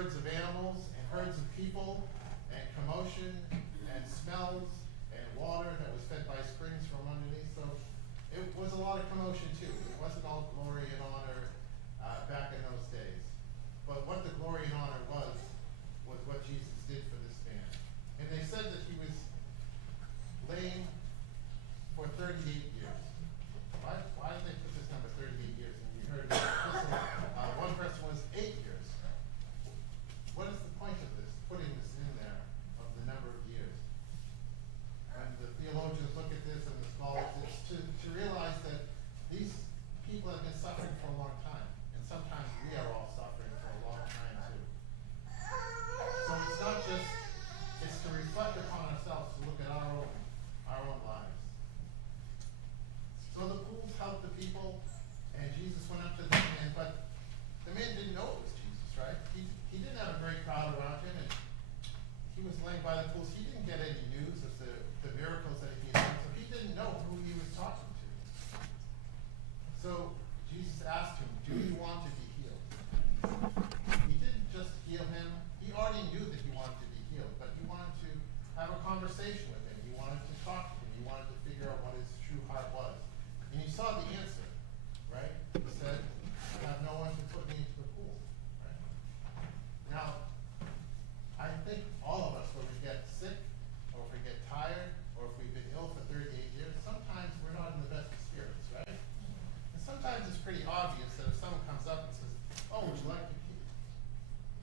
herds of animals and herds of people and commotion and smells and water that was fed by springs from underneath. So it was a lot of commotion too. It wasn't all glory and honor back in those days. But what the glory and honor was what Jesus did for this man. And they said that he was lame for 38 years. Why did they put this number 38 years? And you heard one person was 8 years. What is the point of this, putting this in there, of the number of years? And the theologians look at this and the scholars, it's to realize that these people have been suffering for a long time. And sometimes we are all suffering for a long time too. So it's not just, it's to reflect upon ourselves, to look at our own lives. So the pools helped the people, and Jesus went up to the man, but the man didn't know it was Jesus, right? He didn't have a great crowd around him, and he was laying by the pools. He didn't get any news of the miracles that he had done, so he didn't know who he was talking to. So Jesus asked him, do you want to be healed? He didn't just heal him. He already knew that he wanted to be healed, but he wanted to have a conversation with him. He wanted to talk to him. He wanted to figure out what his true heart was. And he saw the answer, right? He said, I have no one to put me into the pool, right? Now, I think all of us, when we get sick, or if we get tired, or if we've been ill for 38 years, sometimes we're not in the best of spirits, right? And sometimes it's pretty obvious that if someone comes up and says, oh, would you like to pee?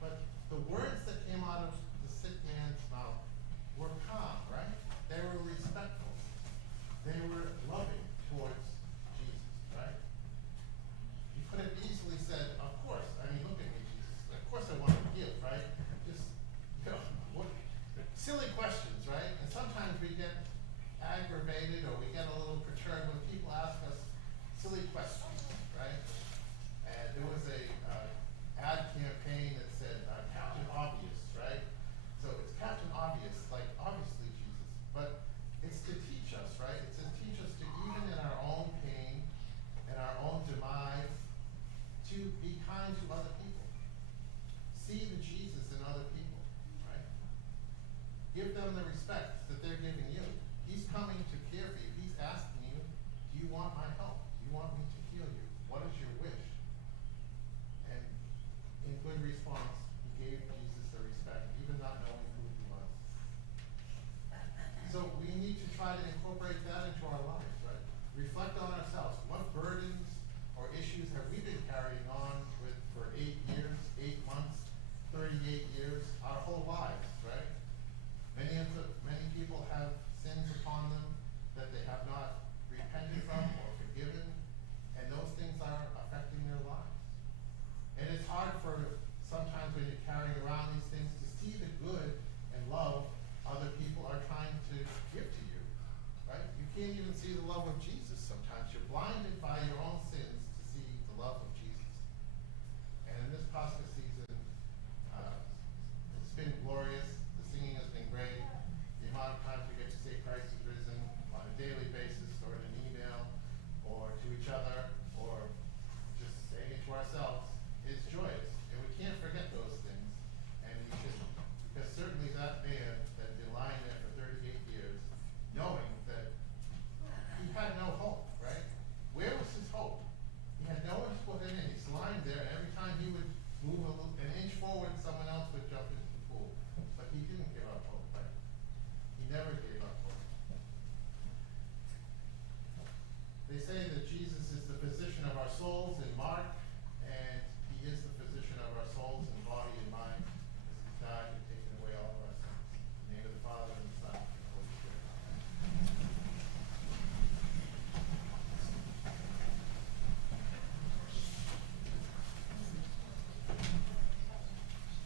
But the words that came out of the sick man's mouth were calm, right? They were respectful. They were loving towards Jesus, right? He could have easily said, of course, I mean, look at me, Jesus. Of course I want to be healed, right? Just, what silly questions, right? And sometimes we get aggravated or we get a little perturbed when people ask us silly questions, right? And there was a ad campaign that said Captain Obvious, right? So it's Captain Obvious, like obviously Jesus, but it's to teach us, right? It's to teach us to, even in our own pain and our own demise, to be kind to other people. See the Jesus in other people, right? Give them the respect that they're giving you. He's coming to care for you. He's asking you, do you want my help? Do you want me to heal you? What is your wish? And in good response, he gave Jesus the respect, even not knowing who he was. So we need to try to incorporate that into our lives, right? Reflect on ourselves. What burdens or issues have we been carrying on with for 8 years, 8 months, 38 years, our whole lives, right? Many people have sins upon them that they have not repented from or forgiven, and those things are affecting their lives. And it's hard for sometimes when you're carrying around these things to see the good